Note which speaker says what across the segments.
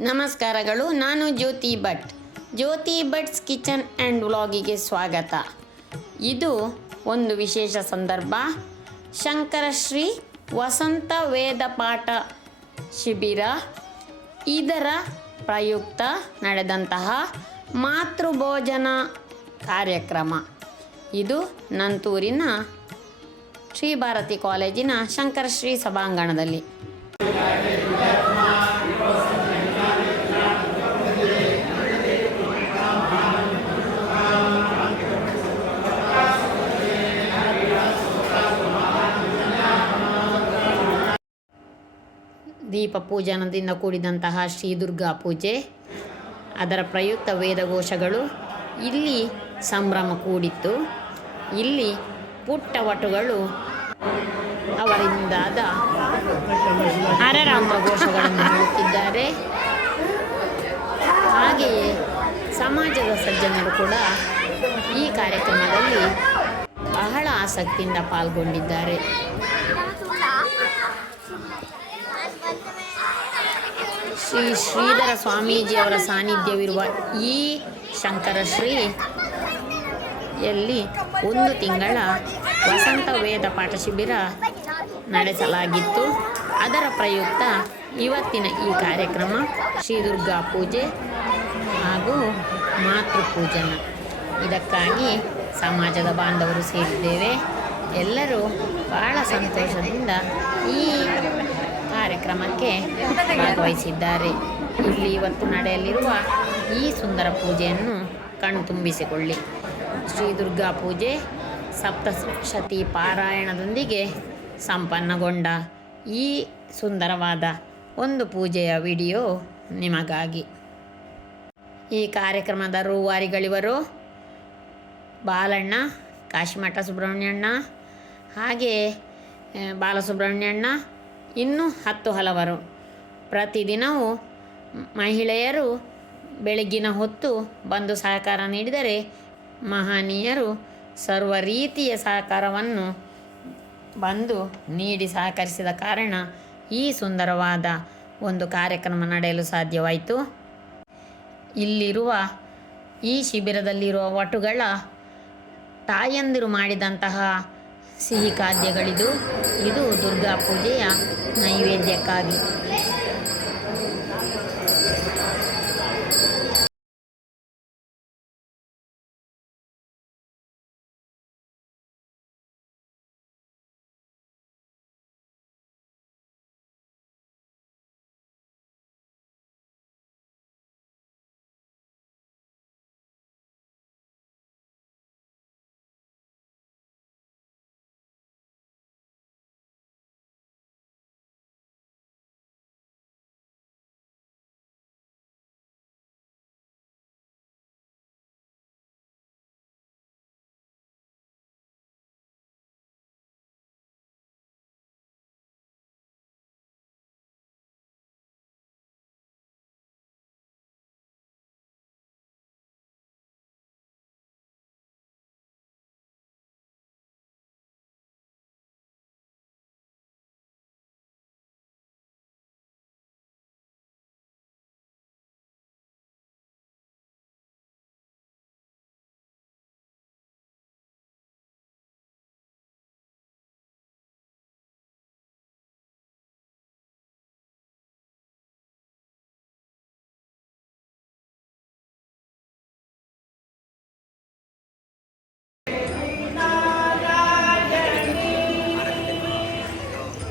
Speaker 1: ನಮಸ್ಕಾರಗಳು, ನಾನು ಜ್ಯೋತಿ ಭಟ್. ಜ್ಯೋತಿ Bhat's kitchen and ವ್ಲಾಗಿಗೆ ಸ್ವಾಗತ. ಇದು ಒಂದು ವಿಶೇಷ ಸಂದರ್ಭ. ಶಂಕರಶ್ರೀ ವಸಂತ ವೇದ ಪಾಠ ಶಿಬಿರ. ಇದರ ಪ್ರಯುಕ್ತ ನಡೆದಂತಹ ಮಾತೃಭೋಜನ ಕಾರ್ಯಕ್ರಮ. ಇದು ನಂತೂರಿನ ಶ್ರೀ ಭಾರತಿ ಕಾಲೇಜಿನ ಶಂಕರಶ್ರೀ ಸಭಾಂಗಣದಲ್ಲಿ. ದೀಪ ಪೂಜನದಿಂದ ಕೂಡಿದಂತಹ ಶ್ರೀ ದುರ್ಗಾ ಪೂಜೆ. ಅದರ ಪ್ರಯುಕ್ತ ವೇದಘೋಷಗಳು ಇಲ್ಲಿ ಸಂಭ್ರಮ ಕೂಡಿತ್ತು. ಇಲ್ಲಿ ಪುಟ್ಟವಟುಗಳು ಅವರಿಂದಾದ ಹರರಾಮ ಘೋಷಗಳನ್ನು ಹೇಳುತ್ತಿದ್ದಾರೆ. ಹಾಗೆಯೇ ಸಮಾಜದ ಸಜ್ಜನರು ಕೂಡ ಈ ಕಾರ್ಯಕ್ರಮದಲ್ಲಿ ಬಹಳ ಆಸಕ್ತಿಯಿಂದ ಪಾಲ್ಗೊಂಡಿದ್ದಾರೆ. ಶ್ರೀ ಶ್ರೀಧರ ಸ್ವಾಮೀಜಿಯವರ ಸಾನ್ನಿಧ್ಯವಿರುವ ಈ ಶಂಕರಶ್ರೀ ಯಲ್ಲಿ ಒಂದು ತಿಂಗಳ ವಸಂತ ವೇದ ಪಾಠ ಶಿಬಿರ ನಡೆಸಲಾಗಿತ್ತು. ಅದರ ಪ್ರಯುಕ್ತ ಇವತ್ತಿನ ಈ ಕಾರ್ಯಕ್ರಮ ಶ್ರೀ ದುರ್ಗಾ ಪೂಜೆ ಹಾಗೂ ಮಾತೃಪೂಜನ ಇದಕ್ಕಾಗಿ ಸಮಾಜದ ಬಾಂಧವರು ಸೇರಿದ್ದೇವೆ. ಎಲ್ಲರೂ ಬಹಳ ಸಂತೋಷದಿಂದ ಈ ಕಾರ್ಯಕ್ರಮಕ್ಕೆ ಭಾಗವಹಿಸಿದ್ದಾರೆ. ಇಲ್ಲಿ ಇವತ್ತು ನಡೆಯಲಿರುವ ಈ ಸುಂದರ ಪೂಜೆಯನ್ನು ಕಣ್ತುಂಬಿಸಿಕೊಳ್ಳಿ ಶ್ರೀ ದುರ್ಗಾ ಪೂಜೆ ಸಪ್ತಶತಿ ಪಾರಾಯಣದೊಂದಿಗೆ ಸಂಪನ್ನಗೊಂಡ ಈ ಸುಂದರವಾದ ಒಂದು ಪೂಜೆಯ ವಿಡಿಯೋ ನಿಮಗಾಗಿ. ಈ ಕಾರ್ಯಕ್ರಮದ ರೂವಾರಿಗಳಿವರು ಬಾಲಣ್ಣ, ಕಾಶಿಮಠ ಸುಬ್ರಹ್ಮಣ್ಯಣ್ಣ, ಹಾಗೆಯೇ, ಬಾಲಸುಬ್ರಹ್ಮಣ್ಯಣ್ಣ ಇನ್ನೂ ಹತ್ತು ಹಲವರು. ಪ್ರತಿದಿನವೂ ಮಹಿಳೆಯರು ಬೆಳಗ್ಗಿನ ಹೊತ್ತು ಬಂದು ಸಹಕಾರ ನೀಡಿದರೆ ಮಹನೀಯರು ಸರ್ವ ರೀತಿಯ ಸಹಕಾರವನ್ನು ಬಂದು ನೀಡಿ ಸಹಕರಿಸಿದ ಕಾರಣ ಈ ಸುಂದರವಾದ ಒಂದು ಕಾರ್ಯಕ್ರಮ ನಡೆಯಲು ಸಾಧ್ಯವಾಯಿತು. ಇಲ್ಲಿರುವ ಈ ಶಿಬಿರದಲ್ಲಿರುವ ವಟುಗಳ ತಾಯಂದಿರು ಮಾಡಿದಂತಹ ಸಿಹಿ ಖಾದ್ಯಗಳಿದು. ಇದು ದುರ್ಗಾ ಪೂಜೆಯ ನೈವೇದ್ಯಕ್ಕಾಗಿ.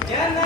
Speaker 2: ಜನ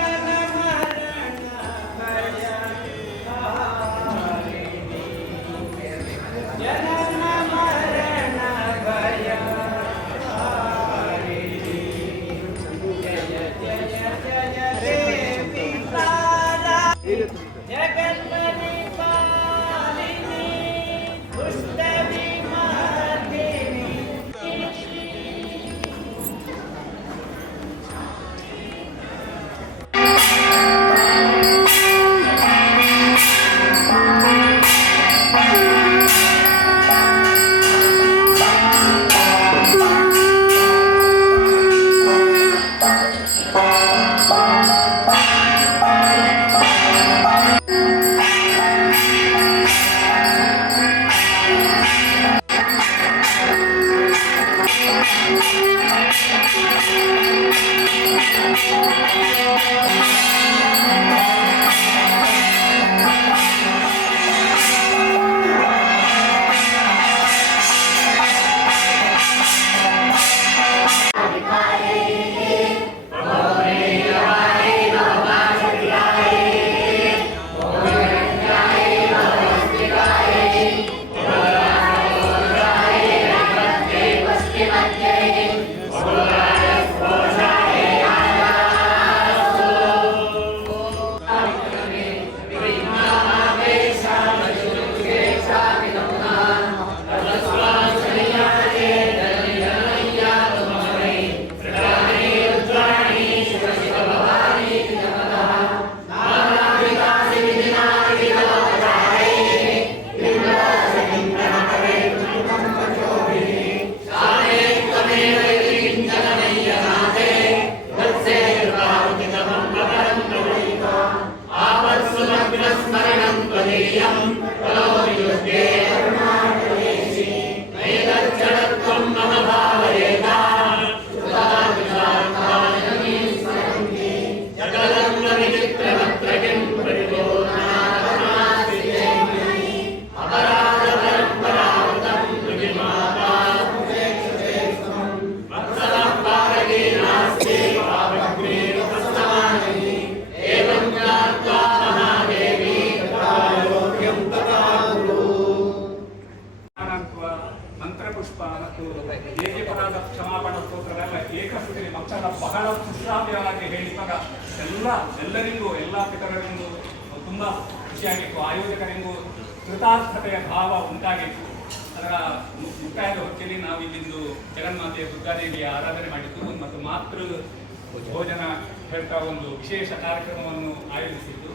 Speaker 2: ಇರತಕ್ಕಂಥ ಒಂದು ವಿಶೇಷ ಕಾರ್ಯಕ್ರಮವನ್ನು ಆಯೋಜಿಸಿದ್ದು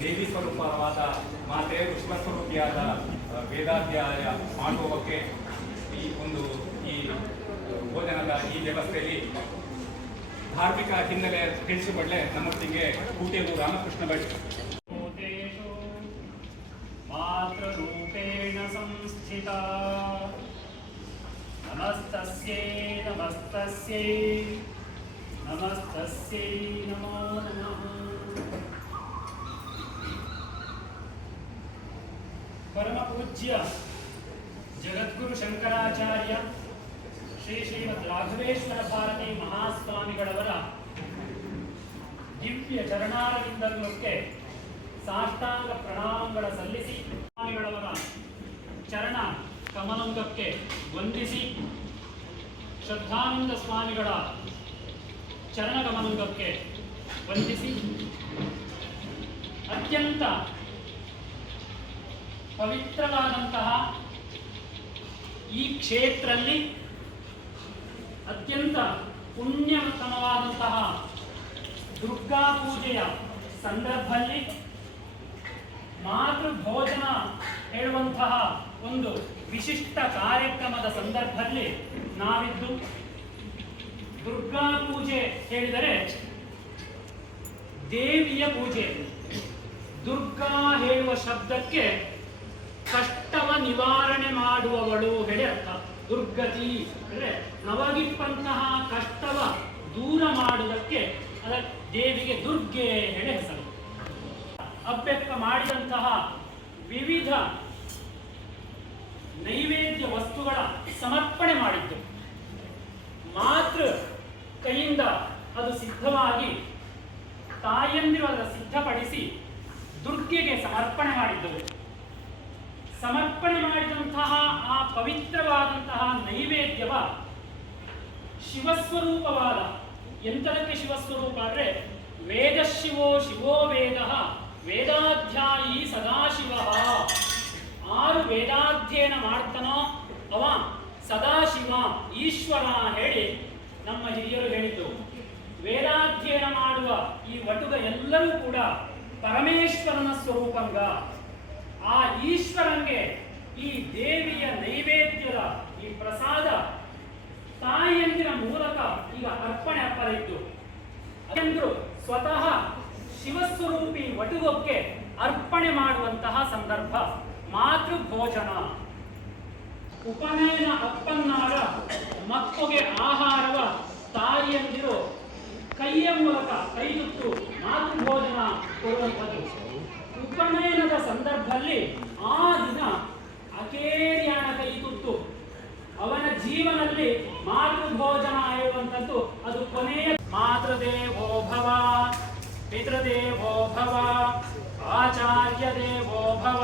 Speaker 2: ದೇವಿ ಸ್ವರೂಪವಾದ ಮಾತೆ ಕೃಷ್ಣ ಸ್ವರೂಪಿಯಾದ ವೇದಾಧ್ಯಾಯ ಮಾಡುವಕ್ಕೆ ಈ ಒಂದು, ಈ ಭೋಜನದ ಈ ವ್ಯವಸ್ಥೆಯಲ್ಲಿ ಧಾರ್ಮಿಕ ಹಿನ್ನೆಲೆ ತಿಳಿಸಿಕೊಳ್ಳೆ. ನಮ್ಮೊಟ್ಟಿಗೆ ಕೂಟೇದು ರಾಮಕೃಷ್ಣ ಭಟ್.
Speaker 3: ಮಾತೃರೂಪೇಣ ಸಂಸ್ಥಿತ. ನಮಸ್ತಸ್ಯೇ, ನಮಸ್ತಸ್ಯೈ. नमस्तस्यै नमस्तस्यै नमो नमः परमपूज्य ಜಗದ್ಗುರು ಶಂಕರಾಚಾರ್ಯ ಶ್ರೀ ಶ್ರೀಮದ್ ರಾಘವೇಶ್ವರ ಭಾರತಿ ಮಹಾಸ್ವಾಮಿಗಳವರ ದಿವ್ಯ ಚರಣಾರವಿಂದಕ್ಕೆ ಸಾಷ್ಟಾಂಗ ಪ್ರಣಾಮಗಳ ಸಲ್ಲಿಸಿ ಸ್ವಾಮಿಗಳವರ ಚರಣ ಕಮಲಂಗಕ್ಕೆ ವಂದಿಸಿ ಶ್ರದ್ಧಾನಂದ ಸ್ವಾಮಿಗಳ ಚರಣ ಕಮಲಂಗಕ್ಕೆ ವಂದಿಸಿ ಅತ್ಯಂತ ಪವಿತ್ರವಾದಂತಹ ಈ ಕ್ಷೇತ್ರದಲ್ಲಿ ಅತ್ಯಂತ ಪುಣ್ಯತಮವಾದಂತಹ ದುರ್ಗಾ ಪೂಜೆಯ ಸಂದರ್ಭದಲ್ಲಿ ಮಾತೃ ಭೋಜನ ಹೇಳುವಂತಹ ಒಂದು ವಿಶಿಷ್ಟ ಕಾರ್ಯಕ್ರಮದ ಸಂದರ್ಭದಲ್ಲಿ ನಾವಿದ್ದು ದುರ್ಗಾ ಪೂಜೆ ಹೇಳಿದರೆ ದೇವಿಯ ಪೂಜೆ. ದುರ್ಗಾ ಹೇಳುವ ಶಬ್ದಕ್ಕೆ ಕಷ್ಟವ ನಿವಾರಣೆ ಮಾಡುವವಳು ಹೇಳಿ ಅರ್ಥ. ದುರ್ಗತಿ ಅಂದ್ರೆ ನವಗಿಪ್ಪಂತಹ ಕಷ್ಟವ ದೂರ ಮಾಡುವುದಕ್ಕೆ ಅದ ದೇವಿಗೆ ದುರ್ಗೆ ಹೇಳಿ ಹೆಸರು. ಅಭ್ಯಕ್ಕ ಮಾಡಿದಂತಹ ವಿವಿಧ ನೈವೇದ್ಯ ವಸ್ತುಗಳ ಸಮರ್ಪಣೆ ಮಾಡಿದ್ದು. ಮಾತೃ ಕೈಯಿಂದ ಅದು ಸಿದ್ಧವಾಗಿ ತಾಯಂದಿರು ಅದನ್ನು ಸಿದ್ಧಪಡಿಸಿ ದುರ್ಗೆಗೆ ಸಮರ್ಪಣೆ ಮಾಡಿದ್ದವು. ಸಮರ್ಪಣೆ ಮಾಡಿದಂತಹ ಆ ಪವಿತ್ರವಾದಂತಹ ನೈವೇದ್ಯವ ಶಿವಸ್ವರೂಪವಾದ, ಎಂತದಕ್ಕೆ ಶಿವಸ್ವರೂಪ ಅಂದ್ರೆ ವೇದ ಶಿವೋ ಶಿವೋ ವೇದ ವೇದಾಧ್ಯಾಯಿ ಸದಾಶಿವ. ಆರು ವೇದಾಧ್ಯಯನ ಮಾಡ್ತಾನೋ ಅವ ಸದಾಶಿವ, ಈಶ್ವರ ಹೇಳಿ ನಮ್ಮ ಹಿರಿಯರು ಹೇಳಿದ್ದು, ವೇದಾಧ್ಯಯನ ಮಾಡುವ ಈ ವಟುಗ ಎಲ್ಲರೂ ಕೂಡ ಪರಮೇಶ್ವರನ ಸ್ವರೂಪಂಗ. ಆ ಈಶ್ವರಂಗೆ ಈ ದೇವಿಯ ನೈವೇದ್ಯದ ಈ ಪ್ರಸಾದ ತಾಯಿಯಂದಿನ ಮೂಲಕ ಈಗ ಅರ್ಪಣೆ ಅದೆಂದ್ರು ಅದಂದ್ರು ಸ್ವತಃ ಶಿವಸ್ವರೂಪಿ ವಟುಗಕ್ಕೆ ಅರ್ಪಣೆ ಮಾಡುವಂತಹ ಸಂದರ್ಭ ಮಾತೃ ಭೋಜನ ಉಪನಯನ ಅಪ್ಪನ್ನಾದ ಮಕ್ಕಳಿಗೆ ಆಹಾರವ ತಾಯಿಯಂದಿರು ಕೈಯ ಮೂಲಕ ಕೈ ತುತ್ತು ಮಾತೃ ಭೋಜನ ಕೊಡುವಂಥದ್ದು. ಉಪನಯನದ ಸಂದರ್ಭದಲ್ಲಿ ಆ ದಿನ ಅಕೇರಿಯಾನ ಕೈ ತುತ್ತು. ಅವನ ಜೀವನದಲ್ಲಿ ಮಾತೃ ಭೋಜನ ಇರುವಂಥದ್ದು ಅದು ಕೊನೆಯ ಮಾತೃದೇವೋ ಪಿತೃದೇವೋಭವ ಪಿತೃದೇವೋ ಭವ ಆಚಾರ್ಯ ದೇವೋ ಭವ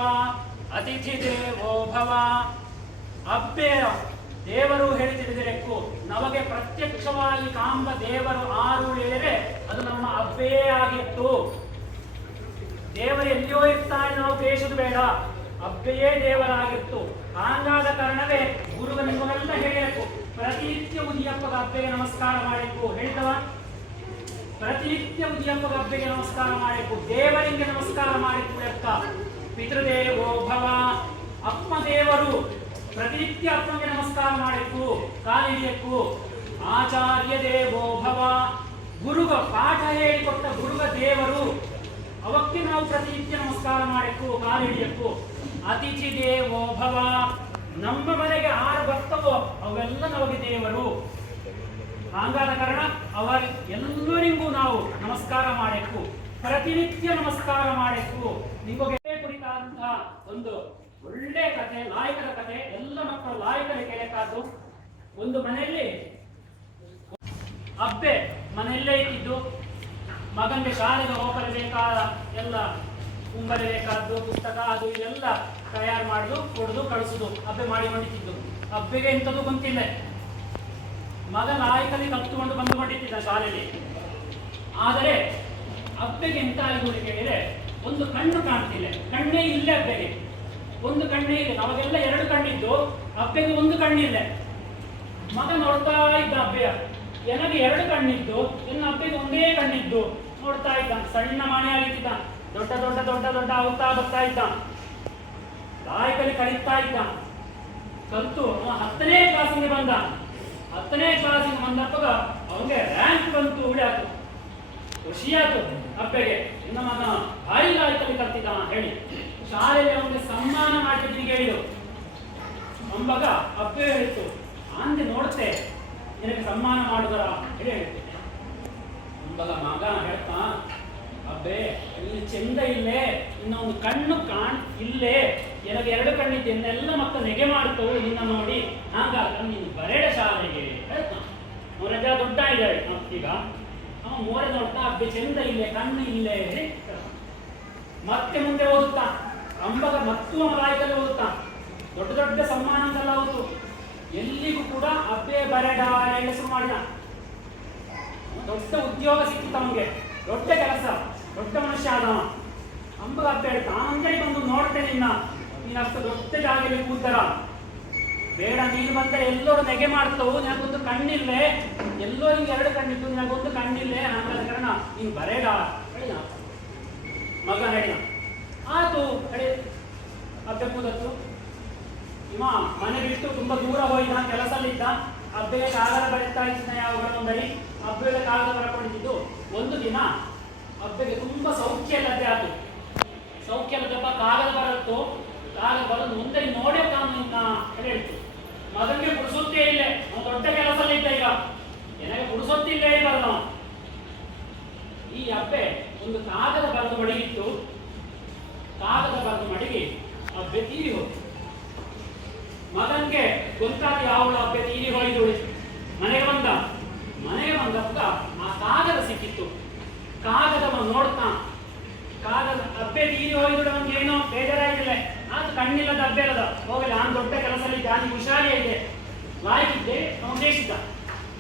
Speaker 3: ಅತಿಥಿ ದೇವೋ ಭವ ಅಬ್ಬೆಯ ದೇವರು ಹೇಳಿ ತಿಳಿದಿರಬೇಕು ನಮಗೆ ಪ್ರತ್ಯಕ್ಷವಾಗಿ ಕಾಂಬ ದೇವರು ಆರು ಹೇಳಿದರೆ ಅದು ನಮ್ಮ ಅಬ್ಬೆಯೇ ಆಗಿತ್ತು. ದೇವರು ಎಲ್ಲಿಯೋ ಇರ್ತಾನೆ ನಾವು ಬೇಷದು ಬೇಡ. ಅಬ್ಬೆಯೇ ದೇವರಾಗಿತ್ತು. ಹಾಗಾದ ಕಾರಣವೇ ಗುರುವ ನಿಮಗೆಲ್ಲ ಹೇಳಬೇಕು ಪ್ರತಿನಿತ್ಯ ಉದಿಯಪ್ಪಗ ಅಬ್ಬೆಗೆ ನಮಸ್ಕಾರ ಮಾಡಬೇಕು. ಹೇಳ್ತವ ಪ್ರತಿನಿತ್ಯ ಉದಿಯಪ್ಪಗ ಅಬ್ಬೆಗೆ ನಮಸ್ಕಾರ ಮಾಡಬೇಕು. ದೇವರಿಗೆ ನಮಸ್ಕಾರ ಮಾಡಿಕು ಲೆಕ್ಕ ಪಿತೃದೇವೋ ಭವ, ಅಪ್ಪ ದೇವರು ಪ್ರತಿನಿತ್ಯ ಅಪ್ಪನಿಗೆ ನಮಸ್ಕಾರ ಮಾಡಬೇಕು ಕಾಲಿಡಿಯಕ್ಕೂ ಆಚಾರ್ಯ ದೇವೋ ಭವ. ಗುರುಗ ಪಾಠ ಹೇಳಿಕೊಟ್ಟ ಗುರುಗ ದೇವರು, ಅವಕ್ಕೆ ನಾವು ಪ್ರತಿನಿತ್ಯ ನಮಸ್ಕಾರ ಮಾಡಬೇಕು ಕಾಲು ಹಿಡಿಯಕ್ಕೂ ಅತಿಥಿ ದೇವೋ ಭವ, ನಮ್ಮ ಮನೆಗೆ ಆರು ಬರ್ತವೋ ಅವೆಲ್ಲ ನಮಗೆ ದೇವರು. ಹಾಗಾದ ಕಾರಣ ಅವರ ಎಲ್ಲರಿಗೂ ನಾವು ನಮಸ್ಕಾರ ಮಾಡಬೇಕು ಪ್ರತಿನಿತ್ಯ ನಮಸ್ಕಾರ ಮಾಡಬೇಕು ನಿಮಗೆ ಕುರಿತಾದಂತಹ ಒಂದು ಒಳ್ಳೆ ಕಥೆ ಲಾಯಕರ ಕಥೆ ಎಲ್ಲ ಮಕ್ಕಳು ಲಾಯಕರಿಗೆ ಕೇಳಬೇಕಾದ್ದು ಒಂದು ಮನೆಯಲ್ಲಿ ಅಬ್ಬೆ ಮನೆಯಲ್ಲೇ ಇದ್ದಿದ್ದು. ಮಗನಿಗೆ ಶಾಲೆಗೆ ಹೋಗಬೇಕಾದ ಎಲ್ಲ ಕುಂಬರಬೇಕಾದ್ದು ಪುಸ್ತಕ ಅದು ಇದೆಲ್ಲ ತಯಾರು ಮಾಡುದು, ಕೊಡುದು, ಕಳಿಸುದು, ಅಬ್ಬೆ ಮಾಡಿಕೊಂಡಿದ್ದು. ಅಬ್ಬೆಗೆ ಎಂಥದ್ದು ಗೊತ್ತಿಲ್ಲ. ಮಗ ನಾಯಕಲ್ಲಿ ಕಲ್ತುಕೊಂಡು ಬಂದುಕೊಂಡಿದ್ದ ಶಾಲೆಯಲ್ಲಿ. ಆದರೆ ಅಬ್ಬೆಗೆ ಎಂತ ಆಗಿ ಒಂದು ಕಣ್ಣು ಕಾಣ್ತಿಲ್ಲ. ಕಣ್ಣೇ ಇಲ್ಲ ಅಬ್ಬೆಗೆ. ಒಂದು ಕಣ್ಣೇ ಇಲ್ಲ ನಮಗೆಲ್ಲ ಎರಡು ಕಣ್ಣಿದ್ದು ಅಪ್ಪೆಗೆ ಒಂದು ಕಣ್ಣಿಲ್ಲ. ಮಗ ನೋಡ್ತಾ ಇದ್ದ ಅಬ್ಬೆಯ ನನಗೆ ಎರಡು ಕಣ್ಣಿದ್ದು ಇನ್ನು ಅಪ್ಪೆಗೆ ಒಂದೇ ಕಣ್ಣಿದ್ದು ನೋಡ್ತಾ ಇದ್ದ, ಸಣ್ಣ ಮನೆ ಆಗಿದ್ದ. ದೊಡ್ಡ ದೊಡ್ಡ ದೊಡ್ಡ ದೊಡ್ಡ ಆಗ್ತಾ ಬರ್ತಾ ಇದ್ದ. ಲಾಯಕಲ್ಲಿ ಕಲಿತಾ ಇದ್ದ. ಕಲ್ತು ಹತ್ತನೇ ಕ್ಲಾಸಿಗೆ ಬಂದ. ಹತ್ತನೇ ಕ್ಲಾಸಿಗೆ ಬಂದಪ್ಪಾಗ ಅವನಿಗೆ ರ್ಯಾಂಕ್ ಬಂತು ಉಳಿಯಾತು ಖುಷಿಯಾಯ್ತು ಅಪ್ಪೆಗೆ. ಇನ್ನ ಮಗ ಭಾರಿ ಲಾಯಕಲ್ಲಿ ಕಲ್ತಿದ್ದ, ಹೇಳಿ. ಶಾಲೆಯಲ್ಲಿ ಅವನಿಗೆ ಸನ್ಮಾನ ಮಾಡಿದ್ದೀನಿ ಹೇಳಿದರು ಅಂಬಾಗ ಅಬ್ಬೆ ಹೇಳಿತ್ತು ಅಂದೆ ನೋಡ್ತೆ ನಿನಗೆ ಸನ್ಮಾನ ಮಾಡುದರ ಹೇಳಿ ಹೇಳ್ತೇನೆ ಅಂಬಾಗ ಮಗ ಹೇಳ್ತಾ, ಅಬ್ಬೇ, ಇಲ್ಲಿ ಚೆಂದ ಇಲ್ಲೇ ಇನ್ನ ಒಂದು ಕಣ್ಣು ಕಾಣ್, ಇಲ್ಲೇ, ನನಗೆ ಎರಡು ಕಣ್ಣಿದ್ದೆ, ಇನ್ನೆಲ್ಲ ಮತ್ತೆ ನೆಗೆ ಮಾಡ್ತವು ನಿನ್ನ ನೋಡಿ ಹಾಗಾದ್ರೆ ನೀನು ಬರೇಡ ಶಾಲೆಗೆ, ಹೇಳ್ತಾ. ಅವನದ ದೊಡ್ಡ ಇದ್ದಾರೆ ಈಗ ಅವ ಮೋರೆ ನೋಡ್ತಾ ಅಬ್ಬೆ, ಚೆಂದ ಇಲ್ಲೇ, ಕಣ್ಣು ಇಲ್ಲೇ. ಮತ್ತೆ ಮುಂದೆ ಓದುತ್ತಾ. ಅಂಬಗ ಮತ್ತು ಮಲಾಯಿಕಲ್ಲಿ ಓದುತ್ತಾನೆ ದೊಡ್ಡ ದೊಡ್ಡ ಸನ್ಮಾನದೆಲ್ಲ ಹೌದು ಎಲ್ಲಿಗೂ ಕೂಡ ಅಬ್ಬೆ ಬರಡ ಹೆಸರು ಮಾಡಿದ. ದೊಡ್ಡ ಉದ್ಯೋಗ ಸಿಕ್ಕಿತ್ತು ತಮಗೆ. ದೊಡ್ಡ ಕೆಲಸ, ದೊಡ್ಡ ಮನುಷ್ಯ ಆದವ. ಅಂಬಗ ಅಬ್ಬೆ ಹೇಳ್ತಾ ಅಂಗಡಿ ಬಂದು ನೋಡ್ತೇನೆ ನಿನ್ನ. ನೀನು ಅಷ್ಟು ದೊಡ್ಡ ಜಾಗದಲ್ಲಿ ಕೂತರ ಬೇಡ, ನೀನು ಬಂದರೆ ಎಲ್ಲರೂ ನೆಗೆ ಮಾಡ್ತವು ನಿನಗೊಂದು ಕಣ್ಣಿಲ್ಲೆ ಎಲ್ಲೋ ನಿಂಗೆ ಎರಡು ಕಣ್ಣಿತ್ತು, ನಿನಗೊಂದು ಕಣ್ಣಿಲ್ಲೆ ಆಮೇಲೆ ಕಾರಣ ನೀನು ಬರೇಡ ಹೇಳಿದ ಮಗ ಹೇಳಿದ ಆತು ಹೇಳಿ ಅಬ್ಬೆ ಕೂದತ್ತು ಇವ ಮನೆ ಬಿಟ್ಟು ತುಂಬಾ ದೂರ ಹೋಯ್ದ ಕೆಲಸದಲ್ಲಿದ್ದ ಅಬ್ಬೆಯ ಕಾಗದ ಬರೆತಾ ಇದ್ದ ಯಾವಾಗ ಒಂದಡಿ ಅಬ್ಬೆಗೆ ಕಾಗದ ಬರ್ಕೊಂಡಿದ್ದು ಒಂದು ದಿನ ಅಬ್ಬೆಗೆ ತುಂಬಾ ಸೌಖ್ಯ ಇಲ್ಲದೆ ಆತು ಸೌಖ್ಯ ಇಲ್ಲದಪ್ಪ ಕಾಗದ ಬರತ್ತು ಕಾಗದ ಬರೋದು ಮುಂದೆ ನೋಡೇ ತಾನು ಹೇಳ್ತು. ಮಗನಿಗೆ ಪುಡಿಸುತ್ತೇ ಇಲ್ಲ, ಅವನು ದೊಡ್ಡ ಕೆಲಸದಲ್ಲಿದ್ದ ಈಗ. ನನಗೆ ಪುಡಿಸುತ್ತಿಲ್ಲ ಬರಲ್ಲ. ಈ ಅಬ್ಬೆ ಒಂದು ಕಾಗದ ಬರೆದು ಮಡಗಿತ್ತು ಕಾಗದ ಬರೆದು ಮಡಗಿ ಅಬ್ಬೆ ತೀರಿ ಹೋಗಿ ಮಗನ್ಗೆ ಗೊತ್ತಾದ ಯಾವಳು ಅಬ್ಬೆ ತೀರಿ ಹೋಯ್ದು ಮನೆಗೆ ಬಂದ? ಮನೆಗೆ ಬಂದಪ್ಪ ಆ ಕಾಗದ ಸಿಕ್ಕಿತ್ತು. ಕಾಗದವ ನೋಡ್ತಾ, ಕಾಗದ ಅಬ್ಬೆ ತೀರಿ ಹೋಯ್ದು ಅವನಿಗೆ ಏನೋ ಬೇಜಾರಾಗಿಲ್ಲ ಆತ ಕಣ್ಣಿಲ್ಲದ ಅಬ್ಬೆ ಇಲ್ಲದ ಹೋಗಲಿ ನಾನು ದೊಡ್ಡ ಜಾನಿ ಹುಷಾರಿ ಇದೆ ಲಾಯ್ಕಿದ್ದೆ ಅವನು ದೇಶಿದ್ದ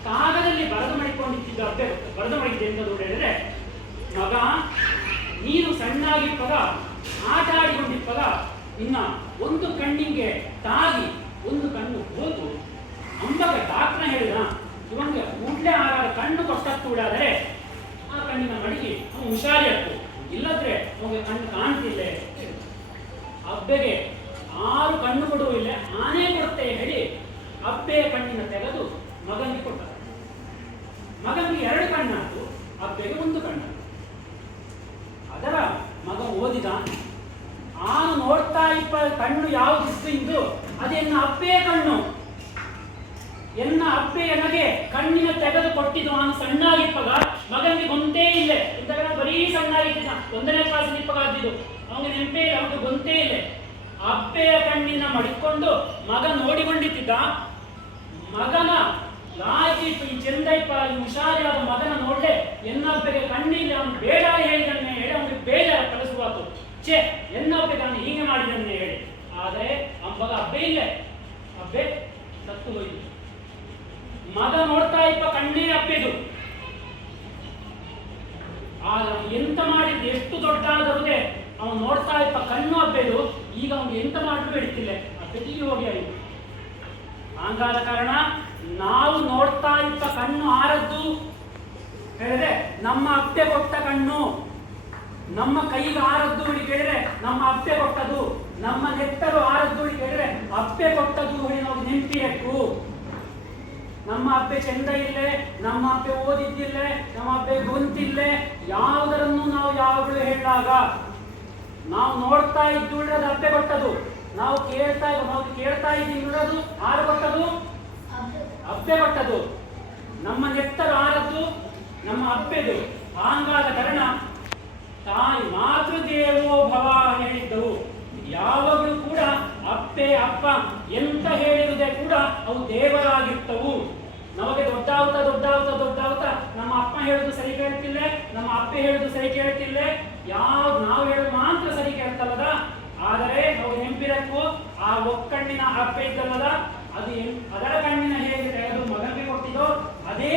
Speaker 3: ಕಾಗದಲ್ಲಿ ಬರೆದು ಮಾಡಿಕೊಂಡಿದ್ದ ಅಬ್ಬೆ ಬರೆದು ಮಾಡಿದ್ದೆ ಅಂತ ಹೇಳಿದ್ರೆ ಮಗ, ನೀನು ಸಣ್ಣಾಗಿಪ್ಪಗ ಆಟ ಇನ್ನ ಒಂದು ಕಣ್ಣಿಗೆ ತಾಗಿ ಒಂದು ಕಣ್ಣು ಹೋಗು ಅಂಬಗ ಡಾಕ್ಟರ್ ಹೇಳಿದ ಇವನಿಗೆ ಮೂಡ್ಲೆ ಆಗಾಗ ಕಣ್ಣು ಕೊಟ್ಟತ್ತು ಬಿಡಾದರೆ ಆ ಕಣ್ಣಿನ ಮಡಿಗೆ ಅವನು ಹುಷಾರಿ ಆಗ್ತು ಇಲ್ಲದ್ರೆ ಅವನಿಗೆ ಕಣ್ಣು ಕಾಣ್ತಿಲ್ಲ ಅಬ್ಬೆಗೆ ಆರು ಕಣ್ಣು ಕೊಡುವಿಲ್ಲ ಆನೆ ಕೊಡುತ್ತೆ ಹೇಳಿ ಅಬ್ಬೆಯ ಕಣ್ಣಿನ ತೆಗೆದು ಮಗನಿಗೆ ಕೊಟ್ಟ. ಮಗನಿಗೆ ಎರಡು ಕಣ್ಣಾಯ್ತು, ಅಬ್ಬೆಗೆ ಒಂದು ಕಣ್ಣು ಅದರ ಮಗ ಓದಿದ. ಆನು ನೋಡ್ತಾ ಇಪ್ಪ ಕಣ್ಣು ಯಾವ ಇಂದು? ಅದೆನ್ನ ಅಪ್ಪೆಯ ಕಣ್ಣು. ಎನ್ನ ಅಪ್ಪೆ ನನಗೆ ಕಣ್ಣಿನ ತೆಗೆದು ಕೊಟ್ಟಿದ್ದು. ನಾನು ಸಣ್ಣಾಗಿಪ್ಪಗ ಮಗನಿಗೆ ಗೊಂತೇ ಇಲ್ಲ. ಇಂತಹ ಬರೀ ಸಣ್ಣಾಗಿದ್ದ ಒಂದನೇ ಕ್ಲಾಸ್ ಇಪ್ಪಗಾದಿದ್ದು ಅವನಿಗೆ ನೆನಪೇ ಇಲ್ಲ ಅವನಿಗೆ ಗೊಂತೇ ಇಲ್ಲ. ಅಪ್ಪೆಯ ಕಣ್ಣಿನ ಮಡಿಕೊಂಡು ಮಗ ನೋಡಿಕೊಂಡಿದ್ದ. ಮಗನ ಲಾಜಿ ಈ ಚಂದೈಪ ಈ ಹುಷಾರಿಯಾದ ಮಗನ ನೋಡ್ಲೆ ಎನ್ನಪ್ಪಗೆ ಕಣ್ಣಿಲ್ಲ ಅವನು ಬೇಡ ಹೇಳಿದನ್ನೇ ಹೇಳಿ ಅವನಿಗೆ ಬೇಜಾರ ಕಳಿಸಬಾರ್ದು ಛೇ ಎನ್ನಪ್ಪಗೆ ಅವನು ಹೀಗೆ ಮಾಡಿದನ್ನೇ ಹೇಳಿ. ಆದರೆ ಅವನ ಮಗ ಅಬ್ಬೆ ಇಲ್ಲ. ಅಬ್ಬೆ ಸತ್ತು ಹೋಯ್ತು. ಮಗ ನೋಡ್ತಾ ಇಪ್ಪ ಕಣ್ಣೇ ಅಪ್ಪಿದು ಆಗ ಎಂತ ಮಾಡಿದ್ದು, ಎಷ್ಟು ದೊಡ್ಡ ಆದರುದೇ ಅವನು ನೋಡ್ತಾ ಇಪ್ಪ ಕಣ್ಣು ಅಬ್ಬೆದು ಈಗ ಅವನು ಎಂತ ಮಾಡಿದ್ರು ಹಿಡಿತಿಲ್ಲ ಅಬ್ಬೆದಿಗೆ ಹೋಗಿ ಆಯ್ತು ಹಾಗಾದ ಕಾರಣ ನಾವು ನೋಡ್ತಾ ಇದ್ದ ಕಣ್ಣು ಆರದ್ದು? ಹೇಳಿದ್ರೆ ನಮ್ಮ ಅಪ್ಪೆ ಕೊಟ್ಟ ಕಣ್ಣು. ನಮ್ಮ ಕೈಗೆ ಆರದ್ದು ಹುಳಿ ಕೇಳಿದ್ರೆ ನಮ್ಮ ಅತ್ತೆ ಕೊಟ್ಟದು ನಮ್ಮ ನೆತ್ತರು ಆರದ್ದು ಹೇಳಿ ಕೇಳಿದ್ರೆ ಅಪ್ಪೆ ಕೊಟ್ಟದ್ದು ಹೇಳಿ ನಾವು ನೆನಪಿರಬೇಕು. ನಮ್ಮ ಅಪ್ಪೆ ಚೆಂದ ಇಲ್ಲೇ, ನಮ್ಮ ಅಪ್ಪೆ ಓದಿದ್ದಿಲ್ಲೇ, ನಮ್ಮ ಅಪ್ಪೆ ಗೊಂತಿಲ್ಲೇ, ಯಾವುದರನ್ನು ನಾವು ಯಾವಾಗಲೂ ಹೇಳಿದಾಗ ನಾವು ನೋಡ್ತಾ ಇದ್ದು ಅಪ್ಪೆ ಕೊಟ್ಟದು ನಾವು ಕೇಳ್ತಾ ನಾವು ಕೇಳ್ತಾ ಇದ್ದೀವಿ ಅದು ಆರು ಕೊಟ್ಟದು ಅಬ್ಬೆ ಕೊಟ್ಟದು ನಮ್ಮ ನೆತ್ತರು ಆರದ್ದು ನಮ್ಮ ಅಬ್ಬೆದು ಹಾಂಗಾದ ಕಾರಣ ತಾಯಿ ಮಾತೃದೇವೋ ಭವ ಹೇಳಿದ್ದವು. ಯಾವಾಗಲೂ ಕೂಡ ಅಪ್ಪೆ ಅಪ್ಪ ಎಂತ ಹೇಳಿರುವುದೇ ಕೂಡ ಅವು ದೇವರಾಗಿರ್ತವು ನಮಗೆ ದೊಡ್ಡಾವುತ ದೊಡ್ಡಾವುತ ದೊಡ್ಡಾವುತ ನಮ್ಮ ಅಪ್ಪ ಹೇಳುದು ಸರಿ ಕೇಳ್ತಿಲ್ಲ, ನಮ್ಮ ಅಪ್ಪೆ ಹೇಳುದು ಸರಿ ಕೇಳ್ತಿಲ್ಲ. ಯಾವ ನಾವು ಹೇಳುದು ಮಾತ್ರ ಸರಿ ಕೇಳ್ತಲ್ಲದ? ಆದರೆ ನಾವು ನೆಂಪಿರಕ್ಕೂ ಆ ಒಕ್ಕಣ್ಣಿನ ಅಪ್ಪೆ ಇದ್ದಲ್ಲದ? ಅದು ಅದರ ಕಣ್ಣಿನ ಹೇಗೆ ತೆಗೆದು ಮಗನಿಗೆ ಕೊಟ್ಟಿದೋ ಅದೇ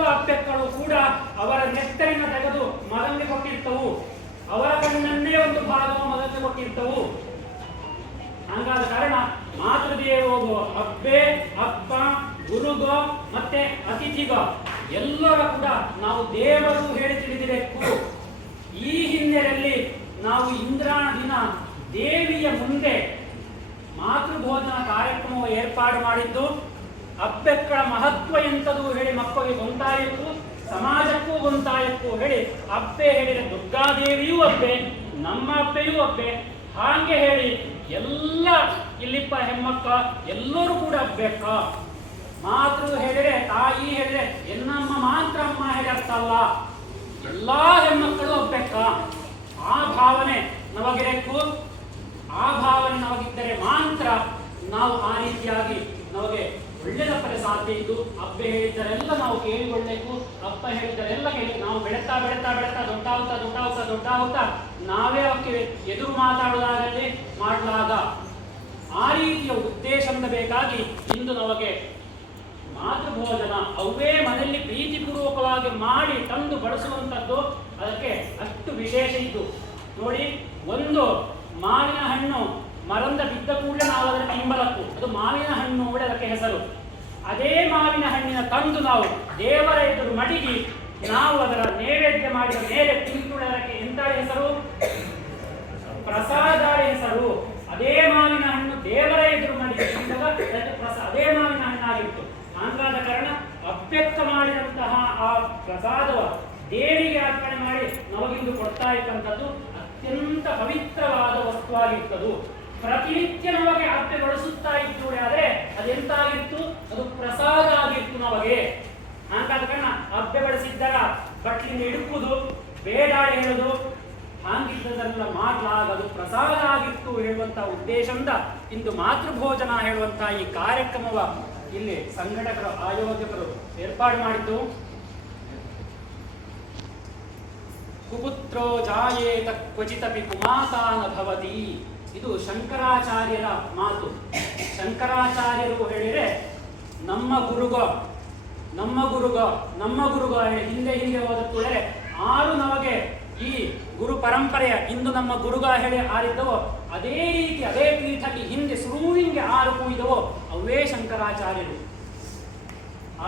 Speaker 3: ರೀತಿಯಾಗಿ ಅಪ್ಪೆಕ್ಕಳು ಕೂಡ ಅವರ ನೆತ್ತರಿನ ತೆಗೆದು ಮದನೆ ಕೊಟ್ಟಿರ್ತವು. ಅವರ ಕಣ್ಣನ್ನೇ ಒಂದು ಭಾಗವು ಮಗನಿಗೆ ಕೊಟ್ಟಿರ್ತವು. ಹಂಗಾದ ಕಾರಣ ಮಾತೃದೇವೋಗೋ ಅಪ್ಪೆ ಅಪ್ಪ ಗುರುಗೋ ಮತ್ತೆ ಅತಿಥಿಗೋ ಎಲ್ಲರ ಕೂಡ ನಾವು ದೇವರು ಹೇಳಿ ತಿಳಿದಿರಬೇಕು. ಈ ಹಿನ್ನೆಲೆಯಲ್ಲಿ ನಾವು ಇಂದ್ರಾಣ ದಿನ ದೇವಿಯ ಮುಂದೆ ಮಾತೃಭೋಜನ ಕಾರ್ಯಕ್ರಮ ಏರ್ಪಾಡು ಮಾಡಿದ್ದು. ಅಬ್ಬೆಕ್ಕಳ ಮಹತ್ವ ಎಂತದು ಹೇಳಿ ಮಕ್ಕಳಿಗೆ ಗೊಂತಾಯಿತು ಸಮಾಜಕ್ಕೂ ಗೊಂತಾಯಿತು ಹೇಳಿ ಅಪ್ಪೆ ಹೇಳಿದ ದುರ್ಗಾದೇವಿಯೂ ಅಪ್ಪೆ, ನಮ್ಮ ಅಪ್ಪೆಯೂ ಅಬ್ಬೆ ಹಾಗೆ ಹೇಳಿ ಎಲ್ಲ ಇಲ್ಲಿಪ್ಪ ಹೆಮ್ಮಕ್ಕ ಎಲ್ಲರೂ ಕೂಡ ಅಬ್ಬೆಕ್ಕ ಮಾತೃ ಹೇಳಿದ್ರೆ, ತಾಯಿ ಹೇಳಿದ್ರೆ ಎನ್ನಮ್ಮ ಮಾತ್ರ ಅಮ್ಮ ಹೇಳ್ತಲ್ಲ ಎಲ್ಲ ಹೆಣ್ಮಕ್ಕಳು ಒಬ್ಬೆಕ್ಕ ಆ ಭಾವನೆ ನಮಗಿರಬೇಕು. ಆ ಭಾವನೆ ನಮಗಿದ್ದರೆ ಮಾತ್ರ ನಾವು ಆ ರೀತಿಯಾಗಿ ನಮಗೆ ಒಳ್ಳೆಯದಪ್ಪರೆ ಸಾಧ್ಯ ಇದ್ದು ಅಬ್ಬೆ ಹೇಳಿದ್ದರೆಲ್ಲ ನಾವು ಕೇಳಿಕೊಳ್ಳಬೇಕು. ಅಪ್ಪ ಹೇಳಿದ್ದರೆಲ್ಲ ಕೇಳಿ ನಾವು ಬೆಳೆತಾ ಬೆಳೆತಾ ಬೆಳೆತಾ ದೊಡ್ಡಾಗುತ್ತಾ ದೊಡ್ಡಾಗುತ್ತಾ ದೊಡ್ಡಾಗುತ್ತಾ ನಾವೇ ಅವಕ್ಕೆ ಎದುರು ಮಾತಾಡುವುದಾಗಲಿ ಮಾಡಲಾಗ. ಆ ರೀತಿಯ ಉದ್ದೇಶದಿಂದ ಬೇಕಾಗಿ ಇಂದು ನಮಗೆ ಮಾತೃಭೋಜನ ಅವೇ ಮನೆಯಲ್ಲಿ ಪ್ರೀತಿಪೂರ್ವಕವಾಗಿ ಮಾಡಿ ತಂದು ಬಳಸುವಂಥದ್ದು ಅದಕ್ಕೆ ಅಷ್ಟು ವಿಶೇಷ ಇದ್ದು ನೋಡಿ, ಒಂದು ಮಾವಿನ ಹಣ್ಣು ಮರಂದ ಬಿದ್ದ ಕೂಡಲೇ ನಾವು ಅದರ ಹಿಂಬಲಕ್ಕು. ಅದು ಮಾವಿನ ಹಣ್ಣು ಕೂಡ ಅದಕ್ಕೆ ಹೆಸರು. ಅದೇ ಮಾವಿನ ಹಣ್ಣಿನ ತಂದು ನಾವು ದೇವರ ಎದುರು ಮಡಿಗಿ ನಾವು ಅದರ ನೈವೇದ್ಯ ಮಾಡಿದ ಮೇಲೆ ತಿಂದುಳ ಅದಕ್ಕೆ ಎಂತ ಹೆಸರು? ಪ್ರಸಾದ ಹೆಸರು. ಅದೇ ಮಾವಿನ ಹಣ್ಣು ದೇವರ ಎದುರು ಮಡಿಗೆ ಅದೇ ಮಾವಿನ ಹಣ್ಣಾಗಿತ್ತು. ಆಂಧ್ರದ ಕಾರಣ ಅಭ್ಯಕ್ತ ಮಾಡಿದಂತಹ ಆ ಪ್ರಸಾದವ ದೇವಿಗೆ ಅರ್ಪಣೆ ಮಾಡಿ ನಮಗಿಂದು ಕೊಡ್ತಾ ಇದ್ದಂಥದ್ದು ಅತ್ಯಂತ ಪವಿತ್ರವಾದ ವಸ್ತುವಾಗಿರ್ತದು ಪ್ರತಿನಿತ್ಯ ನಮಗೆ ಅರ್ಪೆ ಬಳಸುತ್ತಾ ಆದರೆ ಅದೆಂತಾಗಿತ್ತು? ಅದು ಪ್ರಸಾದ ಆಗಿತ್ತು ನಮಗೆ. ಹಾಗಾದ ಕಾರಣ ಬಳಸಿದ್ದರ ಬಟ್ಲಿಂದ ಇಡುಕುವುದು ಬೇಡ ಹೇಳುದು ಹಾಗಿದ್ದದೆಲ್ಲ ಮಾಡಲಾಗದು, ಪ್ರಸಾದ ಆಗಿತ್ತು ಹೇಳುವಂತ ಉದ್ದೇಶದಿಂದ ಇಂದು ಮಾತೃಭೋಜನ ಹೇಳುವಂತ ಈ ಕಾರ್ಯಕ್ರಮವ ಇಲ್ಲಿ ಸಂಘಟಕರು, ಆಯೋಜಕರು ಏರ್ಪಾಡು ಮಾಡಿದ್ದು. ಕುಪುತ್ರೋ ಜಾಯೇತ ಕ್ವಚಿತಪಿ ಕುಮಾತಾನ ಭವತಿ. ಇದು ಶಂಕರಾಚಾರ್ಯರ ಮಾತು. ಶಂಕರಾಚಾರ್ಯರು ಹೇಳಿದರೆ, ನಮ್ಮ ಗುರುಗ ನಮ್ಮ ಗುರುಗ ನಮ್ಮ ಗುರುಗ ಹೇಳಿ ಹಿಂದೆ ಹಿಂದೆ ಹೋದ ಕೂಡಲೇ ಆರು ನಮಗೆ ಈ ಗುರು ಪರಂಪರೆಯ ಇಂದು ನಮ್ಮ ಗುರುಗ ಹೇಳಿ ಆರಿದ್ದವೋ. ಅದೇ ರೀತಿ ಅದೇ ಪೀಠಕ್ಕೆ ಹಿಂದೆ ಸುರುವಿಂಗೆ ಆರು ಕೂಯಿದವೋ. ಅವೇ ಶಂಕರಾಚಾರ್ಯರು.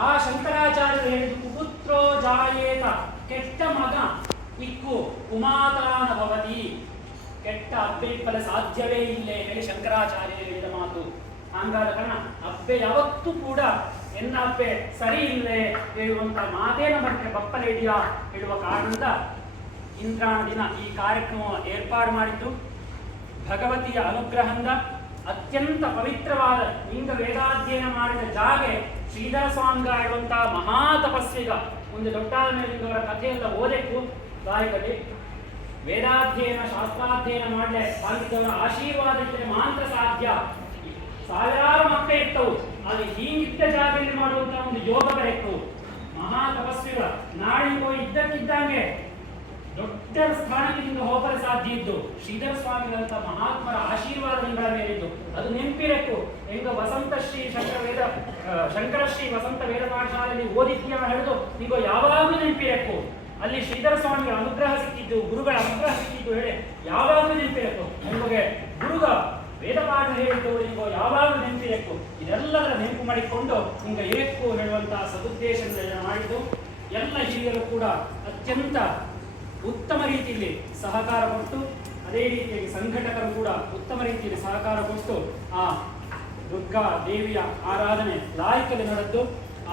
Speaker 3: ಆ ಶಂಕರಾಚಾರ್ಯರು ಹೇಳಿದ್ದು ಕುಪುತ್ರೋ ಜಾಯೇತ, ಕೆಟ್ಟ ಮಗ ಇಕ್ಕು ಕುಮಾತಾನ ಭವತಿ ಕೆಟ್ಟ ಅಬ್ಬೆ ಫಲ ಸಾಧ್ಯವೇ ಇಲ್ಲೇ ಹೇಳಿ ಶಂಕರಾಚಾರ್ಯರು ಹೇಳಿದ ಮಾತು. ಹಂಗಾದ ಕಾರಣ ಅಬ್ಬೆ ಯಾವತ್ತೂ ಕೂಡ ಎನ್ನ ಅಬ್ಬೆ ಸರಿ ಇಲ್ಲೇ ಹೇಳುವಂತ ಮಾತೇನ ಬಪ್ಪನೆ ಬಪ್ಪಲೇಡಿಯ ಹೇಳುವ ಕಾರಣದಿಂದ ಇಂದ್ರಾಣ ದಿನ ಈ ಕಾರ್ಯಕ್ರಮ ಏರ್ಪಾಡು ಮಾಡಿದ್ದು. ಭಗವತಿಯ ಅನುಗ್ರಹದಿಂದ ಅತ್ಯಂತ ಪವಿತ್ರವಾದ ಲಿಂಗ ವೇದಾಧ್ಯಯನ ಮಾಡಿದ ಜಾಗೆ ಶ್ರೀಧರ ಸ್ವಾಮಿಗ ಹೇಳುವಂತಹ ಮಹಾ ತಪಸ್ವಿಗ ಒಂದು ದೊಡ್ಡಾದ ಮೇಲೆ ಕಥೆಯೆಲ್ಲ ಓದಬೇಕು ದಾಯಕತೆ ವೇದಾಧ್ಯಯನ ಶಾಸ್ತ್ರಾಧ್ಯಯನ ಮಾಡಲೆ. ಆಗಿದ್ದವರ ಆಶೀರ್ವಾದ ಇದ್ದರೆ ಮಾತ್ರ ಸಾಧ್ಯ. ಸಾವಿರಾರು ಮಕ್ಕಳು ಇರ್ತವು. ಅಲ್ಲಿ ಹೀಗಿದ್ದ ಜಾಗದಲ್ಲಿ ಮಾಡುವಂತಹ ಒಂದು ಯೋಗ ಇತ್ತು ಮಹಾ ತಪಸ್ವಿಗಳ ನಾಳಿಗೋ ಇದ್ದಕ್ಕಿದ್ದಂಗೆ ದೊಡ್ಡ ಸ್ಥಾನದಿಂದ ಹೋಗಲು ಸಾಧ್ಯ ಇದ್ದು ಶ್ರೀಧರ ಸ್ವಾಮಿಗಳಂತ ಮಹಾತ್ಮರ ಆಶೀರ್ವಾದ ಮೇಲೆ ಮೇಲಿದ್ದು ಅದು ನೆನಪಿರಬೇಕು ಹೆಂಗ ವಸಂತ ಶ್ರೀ ಶಂಕರ ವೇದ ಆ, ಶಂಕರ ಶ್ರೀ ವಸಂತ ವೇದ ಪಾಠಶಾಲೆಯಲ್ಲಿ ಓದಿದ್ಯಾ ಹೇಳಿದು ಈಗ ಯಾವಾಗಲೂ ನೆನಪಿರಬೇಕು ಅಲ್ಲಿ ಶ್ರೀಧರ ಸ್ವಾಮಿಗಳ ಅನುಗ್ರಹ ಸಿಕ್ಕಿದ್ದು, ಗುರುಗಳ ಅನುಗ್ರಹ ಸಿಕ್ಕಿದ್ದು ಹೇಳಿ ಯಾವಾಗಲೂ ನೆನಪಿರಬೇಕು. ನಿಮಗೆ ಗುರುಗ ವೇದ ಪಾಠ ನಿಮಗೆ ಯಾವಾಗಲೂ ನೆನಪಿರಬೇಕು. ಇದೆಲ್ಲದರ ನೆನಪು ಮಾಡಿಕೊಂಡು ನಿಮಗೆ ಏಕು ಹೇಳುವಂತಹ ಸದುದ್ದೇಶಗಳನ್ನು ಮಾಡಿದ್ದು, ಎಲ್ಲ ಹಿರಿಯರು ಕೂಡ ಅತ್ಯಂತ ಉತ್ತಮ ರೀತಿಯಲ್ಲಿ ಸಹಕಾರ ಕೊಟ್ಟು, ಅದೇ ರೀತಿಯಾಗಿ ಸಂಘಟಕರು ಕೂಡ ಉತ್ತಮ ರೀತಿಯಲ್ಲಿ ಸಹಕಾರ ಕೊಟ್ಟು ಆ ದುರ್ಗಾ ದೇವಿಯ ಆರಾಧನೆ ಲಾಯಕಲ್ಲಿ ನಡೆದು,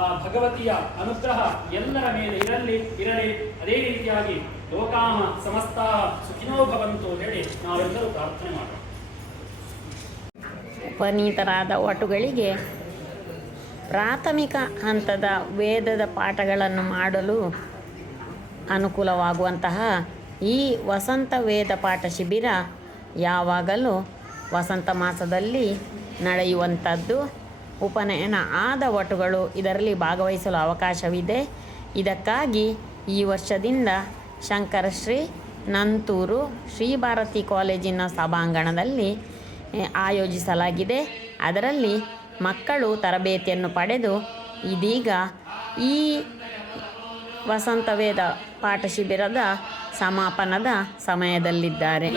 Speaker 3: ಆ ಭಗವತಿಯ ಅನುಗ್ರಹ ಎಲ್ಲರ ಮೇಲೆ ಇರಲಿ ಇರಲಿ. ಅದೇ ರೀತಿಯಾಗಿ ಲೋಕಾಮ ಸಮಸ್ತ ಸುಖಿನೋ ಭವಂತು ಹೇಳಿ ನಾವೆಲ್ಲರೂ ಪ್ರಾರ್ಥನೆ ಮಾಡೋಣ.
Speaker 4: ಉಪನೀತರಾದ ವಟುಗಳಿಗೆ ಪ್ರಾಥಮಿಕ ಹಂತದ ವೇದದ ಪಾಠಗಳನ್ನು ಮಾಡಲು ಅನುಕೂಲವಾಗುವಂತಹ ಈ ವಸಂತ ವೇದ ಪಾಠ ಶಿಬಿರ ಯಾವಾಗಲೂ ವಸಂತ ಮಾಸದಲ್ಲಿ ನಡೆಯುವಂಥದ್ದು. ಉಪನಯನ ಆದ ವಟುಗಳು ಇದರಲ್ಲಿ ಭಾಗವಹಿಸಲು ಅವಕಾಶವಿದೆ. ಇದಕ್ಕಾಗಿ ಈ ವರ್ಷದಿಂದ ಶಂಕರಶ್ರೀ ನಂತೂರು ಶ್ರೀ ಭಾರತಿ ಕಾಲೇಜಿನ ಸಭಾಂಗಣದಲ್ಲಿ ಆಯೋಜಿಸಲಾಗಿದೆ. ಅದರಲ್ಲಿ ಮಕ್ಕಳು ತರಬೇತಿಯನ್ನು ಪಡೆದು ಇದೀಗ ಈ ವಸಂತ ವೇದ ಪಾಠ ಶಿಬಿರದ ಸಮಾಪನದ ಸಮಯದಲ್ಲಿದ್ದಾರೆ.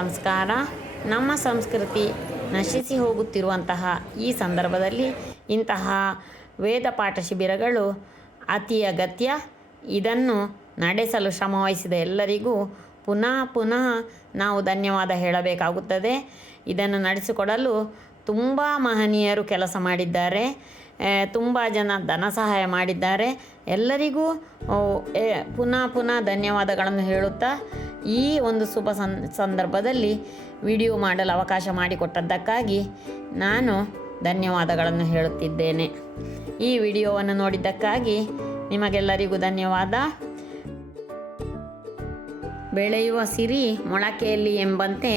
Speaker 4: ಸಂಸ್ಕಾರ, ನಮ್ಮ ಸಂಸ್ಕೃತಿ ನಶಿಸಿ ಹೋಗುತ್ತಿರುವಂತಹ ಈ ಸಂದರ್ಭದಲ್ಲಿ ಇಂತಹ ವೇದ ಪಾಠ ಶಿಬಿರಗಳು ಅತಿ ಅಗತ್ಯ. ಇದನ್ನು ನಡೆಸಲು ಶ್ರಮವಹಿಸಿದ ಎಲ್ಲರಿಗೂ ಪುನಃ ಪುನಃ ನಾವು ಧನ್ಯವಾದ ಹೇಳಬೇಕಾಗುತ್ತದೆ. ಇದನ್ನು ನಡೆಸಿಕೊಡಲು ತುಂಬ ಮಹನೀಯರು ಕೆಲಸ ಮಾಡಿದ್ದಾರೆ. ತುಂಬ ಜನ ಧನ ಸಹಾಯ ಮಾಡಿದ್ದಾರೆ. ಎಲ್ಲರಿಗೂ ಪುನಃ ಪುನಃ ಧನ್ಯವಾದಗಳನ್ನು ಹೇಳುತ್ತಾ, ಈ ಒಂದು ಶುಭ ಸಂದರ್ಭದಲ್ಲಿ ವಿಡಿಯೋ ಮಾಡಲು ಅವಕಾಶ ಮಾಡಿಕೊಟ್ಟದ್ದಕ್ಕಾಗಿ ನಾನು ಧನ್ಯವಾದಗಳನ್ನು ಹೇಳುತ್ತಿದ್ದೇನೆ. ಈ ವಿಡಿಯೋವನ್ನು ನೋಡಿದ್ದಕ್ಕಾಗಿ ನಿಮಗೆಲ್ಲರಿಗೂ ಧನ್ಯವಾದ. ಬೆಳೆಯುವ ಸಿರಿ ಮೊಳಕೆಯಲ್ಲಿ ಎಂಬಂತೆ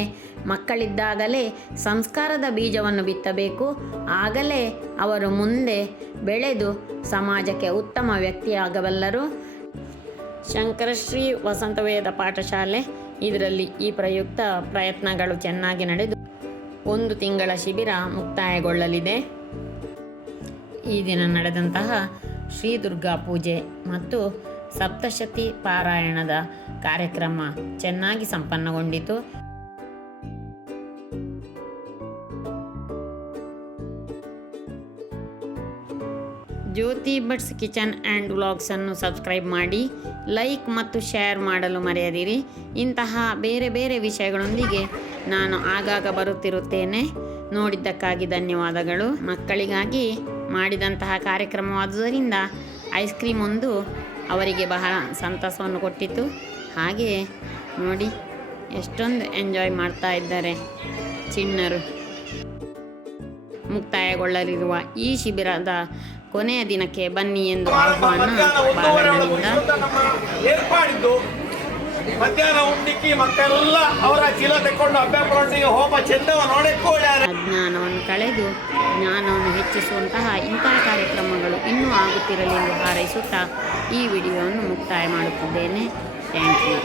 Speaker 4: ಮಕ್ಕಳಿದ್ದಾಗಲೇ ಸಂಸ್ಕಾರದ ಬೀಜವನ್ನು ಬಿತ್ತಬೇಕು. ಆಗಲೇ ಅವರು ಮುಂದೆ ಬೆಳೆದು ಸಮಾಜಕ್ಕೆ ಉತ್ತಮ ವ್ಯಕ್ತಿಯಾಗಬಲ್ಲರು. ಶಂಕರಶ್ರೀ ವಸಂತವೇದ ಪಾಠಶಾಲೆ. ಇದರಲ್ಲಿ ಈ ಪ್ರಯುಕ್ತ ಪ್ರಯತ್ನಗಳು ಚೆನ್ನಾಗಿ ನಡೆದು ಒಂದು ತಿಂಗಳ ಶಿಬಿರ ಮುಕ್ತಾಯಗೊಳ್ಳಲಿದೆ. ಈ ದಿನ ನಡೆದಂತಹ ಶ್ರೀ ದುರ್ಗಾ ಪೂಜೆ ಮತ್ತು ಸಪ್ತಶತಿ ಪಾರಾಯಣದ ಕಾರ್ಯಕ್ರಮ ಚೆನ್ನಾಗಿ ಸಂಪನ್ನಗೊಂಡಿತು. ಜ್ಯೋತಿ ಬಟ್ಸ್ ಕಿಚನ್ ಆ್ಯಂಡ್ ವ್ಲಾಗ್ಸನ್ನು ಸಬ್ಸ್ಕ್ರೈಬ್ ಮಾಡಿ, ಲೈಕ್ ಮತ್ತು ಶೇರ್ ಮಾಡಲು ಮರೆಯದಿರಿ. ಇಂತಹ ಬೇರೆ ಬೇರೆ ವಿಷಯಗಳೊಂದಿಗೆ ನಾನು ಆಗಾಗ ಬರುತ್ತಿರುತ್ತೇನೆ.
Speaker 1: ನೋಡಿದ್ದಕ್ಕಾಗಿ ಧನ್ಯವಾದಗಳು. ಮಕ್ಕಳಿಗಾಗಿ ಮಾಡಿದಂತಹ ಕಾರ್ಯಕ್ರಮವಾದುದರಿಂದ ಐಸ್ ಕ್ರೀಮ್ ಒಂದು ಅವರಿಗೆ ಬಹಳ ಸಂತಸವನ್ನು ಕೊಟ್ಟಿತು. ಹಾಗೆಯೇ ನೋಡಿ ಎಷ್ಟೊಂದು ಎಂಜಾಯ್ ಮಾಡ್ತಾ ಇದ್ದಾರೆ ಚಿಣ್ಣರು. ಮುಕ್ತಾಯಗೊಳ್ಳಲಿರುವ ಈ ಶಿಬಿರದ ಕೊನೆಯ ದಿನಕ್ಕೆ ಬನ್ನಿ ಎಂದು ಆಹ್ವಾನ ಬಾಲಣ್ಣನಿಂದ
Speaker 5: ಏರ್ಪಾಡಿದ್ದು ಮಧ್ಯಾಹ್ನ ಉಂಡಿಕ್ಕಿ ಮಕ್ಕಳೆಲ್ಲ ಅವರ ಚೀಲ ತೆಕ್ಕೊಂಡು ಹೋಮ ಚೆಂದವ ನೋಡಿಕೊಳ್ಳಾರೆ
Speaker 1: ಅಜ್ಞಾನವನ್ನು ಕಳೆದು ಜ್ಞಾನವನ್ನು ಹೆಚ್ಚಿಸುವಂತಹ ಇಂತಹ ಕಾರ್ಯಕ್ರಮಗಳು ಇನ್ನೂ ಆಗುತ್ತಿರಲಿ ಎಂದು ಹಾರೈಸುತ್ತಾ ಈ ವಿಡಿಯೋವನ್ನು ಮುಕ್ತಾಯ ಮಾಡುತ್ತಿದ್ದೇನೆ. Thank you